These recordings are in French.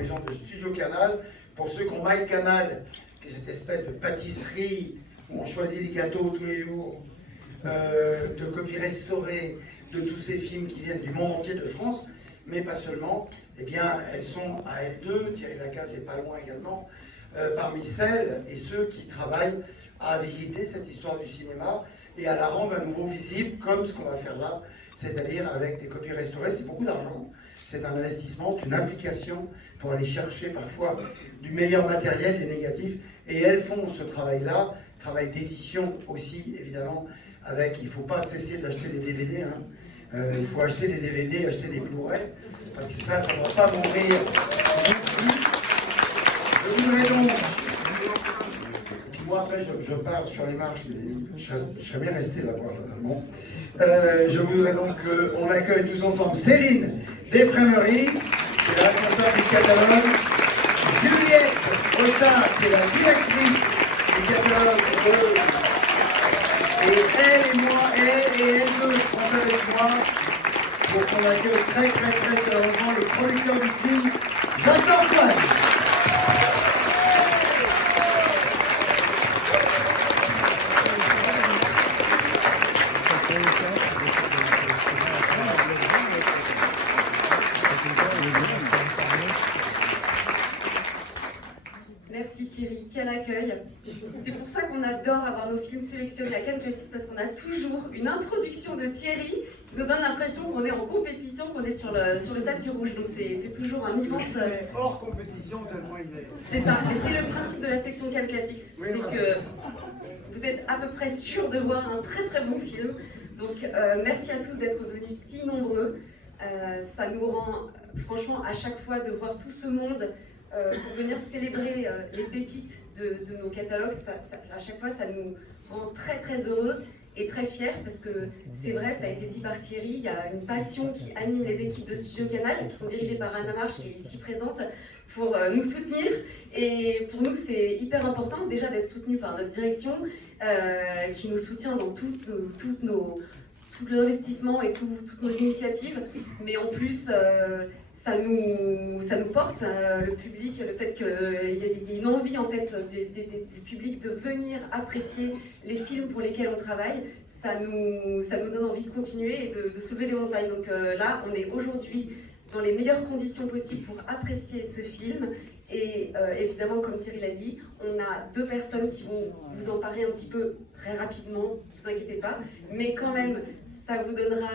De Studio Canal, pour ceux qui ont My Canal, qui est cette espèce de pâtisserie où on choisit les gâteaux tous les jours, de copies restaurées, de tous ces films qui viennent du monde entier de France, mais pas seulement, eh bien, elles sont à L2, Thierry Lacaze est pas loin également, parmi celles et ceux qui travaillent à visiter cette histoire du cinéma et à la rendre à nouveau visible, comme ce qu'on va faire là, c'est-à-dire avec des copies restaurées. C'est beaucoup d'argent. C'est un investissement, une application pour aller chercher parfois du meilleur matériel, des négatifs. Et elles font ce travail-là, travail d'édition aussi, évidemment, avec, il ne faut pas cesser d'acheter des DVD. Il faut acheter des DVD, acheter des Blu-ray, parce que ça ne va pas mourir. Je voudrais donc, moi après je pars sur les marches, je serais bien resté là-bas. Bon. Je voudrais donc qu'on accueille tous ensemble Céline Desfrémeries, qui est la responsable du catalogue, Juliette Rochard, qui est la directrice du catalogue, et elle et moi, elle et elle deux sont avec moi, pour qu'on accueille très sérieusement le producteur du film, Jacques-Antoine. Merci Thierry, quel accueil. C'est pour ça qu'on adore avoir nos films sélectionnés à Cannes Classics, parce qu'on a toujours une introduction de Thierry qui nous donne l'impression qu'on est en compétition, qu'on est sur le tapis rouge. Donc c'est toujours un immense... hors compétition tellement il est. C'est ça, et c'est le principe de la section Cannes Classics. Oui, c'est voilà. que vous êtes à peu près sûr de voir un très bon film. Donc merci à tous d'être venus si nombreux. Ça nous rend franchement à chaque fois de voir tout ce monde pour venir célébrer les pépites de nos catalogues. À chaque fois ça nous rend très heureux et très fiers, parce que c'est vrai, ça a été dit par Thierry, il y a une passion qui anime les équipes de Studio Canal, qui sont dirigées par Anna Marche, qui est ici présente, pour nous soutenir. Et pour nous, c'est hyper important déjà d'être soutenus par notre direction, qui nous soutient dans tout l'investissement et toutes nos initiatives. Mais en plus, ça nous porte, le public, le fait qu'il y ait une envie en fait, du public de venir apprécier les films pour lesquels on travaille. Ça nous donne envie de continuer et de soulever des montagnes. Donc là, on est aujourd'hui dans les meilleures conditions possibles pour apprécier ce film. Et évidemment, comme Thierry l'a dit, on a deux personnes qui vont vous en parler un petit peu très rapidement, ne vous inquiétez pas. Mais quand même, ça vous donnera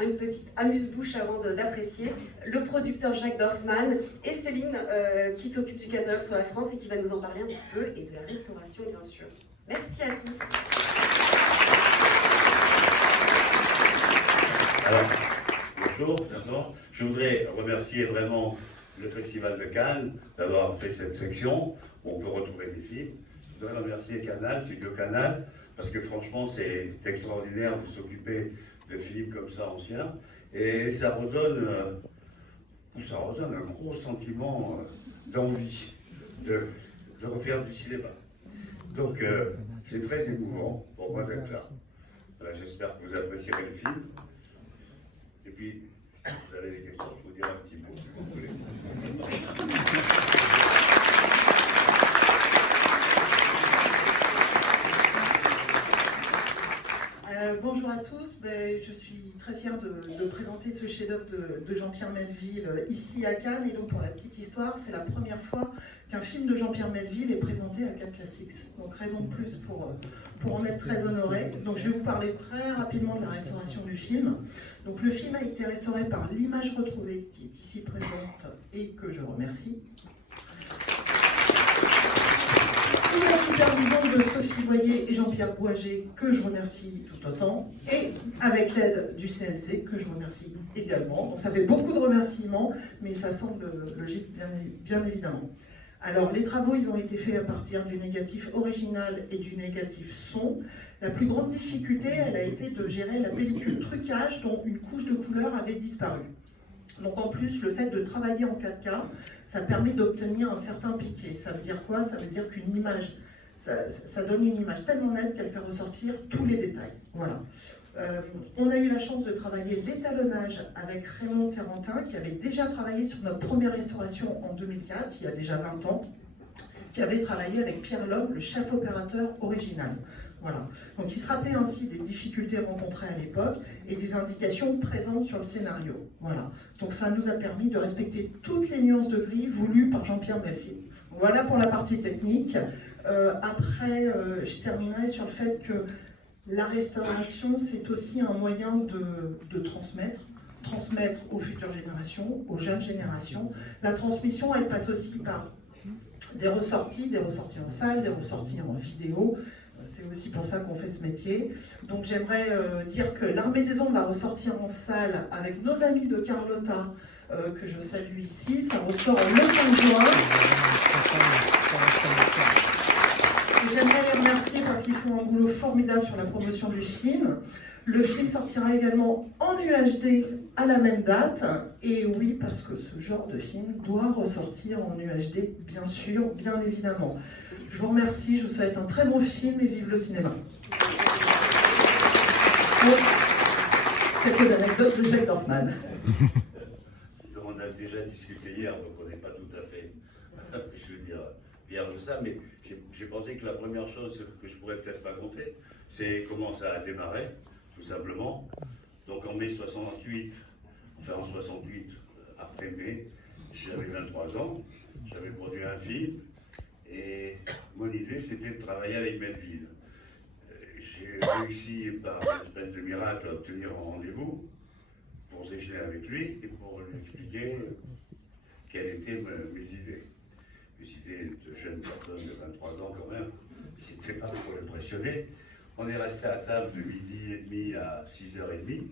une petite amuse-bouche avant d'apprécier. Le producteur Jacques Dorfman et Céline qui s'occupe du catalogue sur la France et qui va nous en parler un petit peu, et de la restauration bien sûr. Merci à tous. Alors, bonjour, d'abord. Je voudrais remercier vraiment le Festival de Cannes d'avoir fait cette section où on peut retrouver des films. Je voudrais remercier Canal, Studio Canal, parce que franchement c'est extraordinaire de s'occuper de films comme ça anciens, et ça redonne un gros sentiment d'envie de refaire du cinéma. Donc c'est très émouvant pour moi d'être là. Voilà, j'espère que vous apprécierez le film. Et puis, si vous avez des questions, je vous dirai un petit mot si vous voulez. Bonjour à tous, je suis très fière de présenter ce chef-d'œuvre de Jean-Pierre Melville ici à Cannes. Et donc pour la petite histoire, c'est la première fois qu'un film de Jean-Pierre Melville est présenté à Cannes Classics. Donc raison de plus pour en être très honoré. Donc je vais vous parler très rapidement de la restauration du film. Donc le film a été restauré par l'Image Retrouvée, qui est ici présente et que je remercie. Sous la supervision de Sophie Boyer et Jean-Pierre Boisget, que je remercie tout autant, et avec l'aide du CNC, que je remercie également. Donc ça fait beaucoup de remerciements, mais ça semble logique, bien évidemment. Alors les travaux, ils ont été faits à partir du négatif original et du négatif son. La plus grande difficulté, elle a été de gérer la pellicule trucage dont une couche de couleur avait disparu. Donc en plus, le fait de travailler en 4K, ça permet d'obtenir un certain piqué. Ça veut dire quoi? Ça veut dire qu'une image, ça donne une image tellement nette qu'elle fait ressortir tous les détails. Voilà. On a eu la chance de travailler l'étalonnage avec Raymond Terrentin, qui avait déjà travaillé sur notre première restauration en 2004, il y a déjà 20 ans, qui avait travaillé avec Pierre Loeb, le chef opérateur original. Voilà. Donc il se rappelait ainsi des difficultés rencontrées à l'époque et des indications présentes sur le scénario. Voilà. Donc ça nous a permis de respecter toutes les nuances de gris voulues par Jean-Pierre Melville. Voilà pour la partie technique. Après, je terminerai sur le fait que la restauration, c'est aussi un moyen de transmettre aux futures générations, aux jeunes générations. La transmission, elle passe aussi par des ressorties en salle, des ressorties en vidéo. C'est aussi pour ça qu'on fait ce métier. Donc j'aimerais dire que l'Armée des Ombres va ressortir en salle avec nos amis de Carlotta, que je salue ici. Ça ressort le 5 juin. Et j'aimerais les remercier parce qu'ils font un boulot formidable sur la promotion du film. Le film sortira également en UHD à la même date. Et oui, parce que ce genre de film doit ressortir en UHD, bien sûr, bien évidemment. Je vous remercie, je vous souhaite un très bon film et vive le cinéma. Quelques anecdotes de Jacques Dorfman. On a déjà discuté hier, donc on n'est pas tout à fait, je veux dire, fiers de ça, mais j'ai pensé que la première chose que je pourrais peut-être raconter, c'est comment ça a démarré, tout simplement. Donc en mai 68, enfin en 68, après mai, j'avais 23 ans, j'avais produit un film, et mon idée c'était de travailler avec Melville. J'ai réussi par une espèce de miracle à obtenir un rendez-vous pour déjeuner avec lui et pour lui expliquer quelles étaient mes idées. Mes idées de jeune personne de 23 ans quand même, c'était pas pour l'impressionner. On est resté à table de 12h30 à 6h30.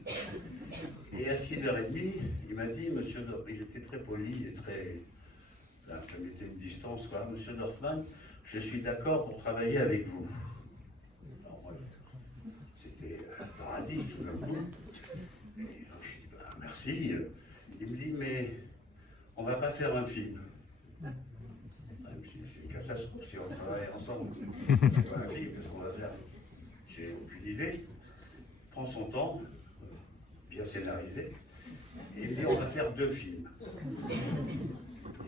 Et à 6h30, il m'a dit, monsieur Dorfman, il était très poli et très... Là, je mettais une distance, quoi. Monsieur Dorfman, je suis d'accord pour travailler avec vous. Alors, moi, c'était un paradis tout d'un coup. Et donc, je dis, bah, merci. Il me dit, mais on ne va pas faire un film. Je me suis dit, c'est une catastrophe si on travaille ensemble. C'est pas un film, qu'est-ce qu'on va faire? J'ai aucune idée. Prends son temps, bien scénarisé. Et il me dit, on va faire 2 films.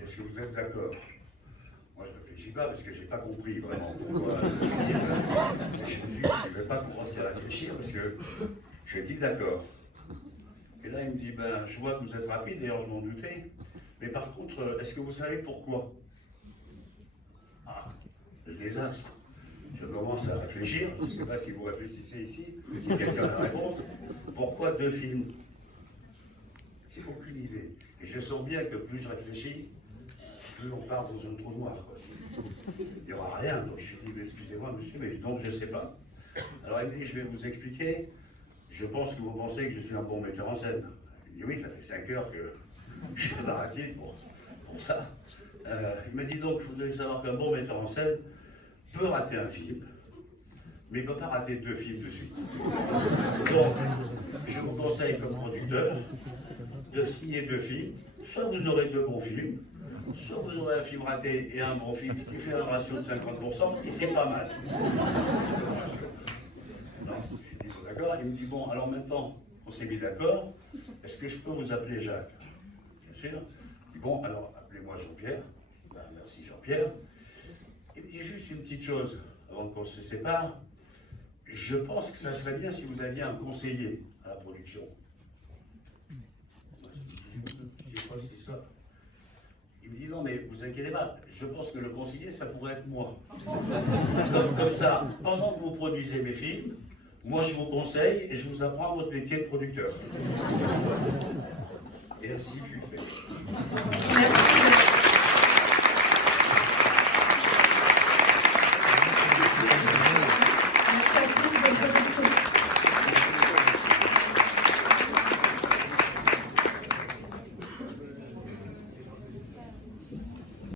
Est-ce que vous êtes d'accord? Moi, je ne réfléchis pas parce que je n'ai pas compris vraiment pourquoi. Je me dis, je ne vais pas commencer à réfléchir parce que je dis d'accord. Et là, il me dit, ben, je vois que vous êtes rapide, d'ailleurs, je m'en doutais. Mais par contre, est-ce que vous savez pourquoi? Ah, le désastre. Je commence à réfléchir. Je ne sais pas si vous réfléchissez ici, si quelqu'un a la réponse. Pourquoi 2 films? J'ai aucune idée. Et je sens bien que plus je réfléchis, plus on part dans un trou noir. Il n'y aura rien. Donc je suis dit, excusez-moi, monsieur, mais donc je ne sais pas. Alors il me dit, je vais vous expliquer. Je pense que vous pensez que je suis un bon metteur en scène. Il dit, oui, ça fait 5 heures que je suis baratier pour ça. Il m'a dit donc, vous devez savoir qu'un bon metteur en scène peut rater un film, mais il ne peut pas rater 2 films de suite. Donc, je vous conseille comme producteur de signer 2 films. Soit vous aurez 2 bons films, soit vous aurez un film raté et un bon film, ce qui fait un ratio de 50%, et c'est pas mal. Non, je dis d'accord. Il me dit, bon, alors maintenant, on s'est mis d'accord, est-ce que je peux vous appeler Jacques? Bien sûr. Je dis, bon, alors appelez-moi Jean-Pierre. Ben, merci Jean-Pierre. Il me dit juste une petite chose, avant qu'on se sépare. Je pense que ça serait bien si vous aviez un conseiller à la production. Il me dit non, mais vous inquiétez pas, je pense que le conseiller, ça pourrait être moi. Comme ça, pendant que vous produisez mes films, moi je vous conseille et je vous apprends votre métier de producteur. Et ainsi fut fait.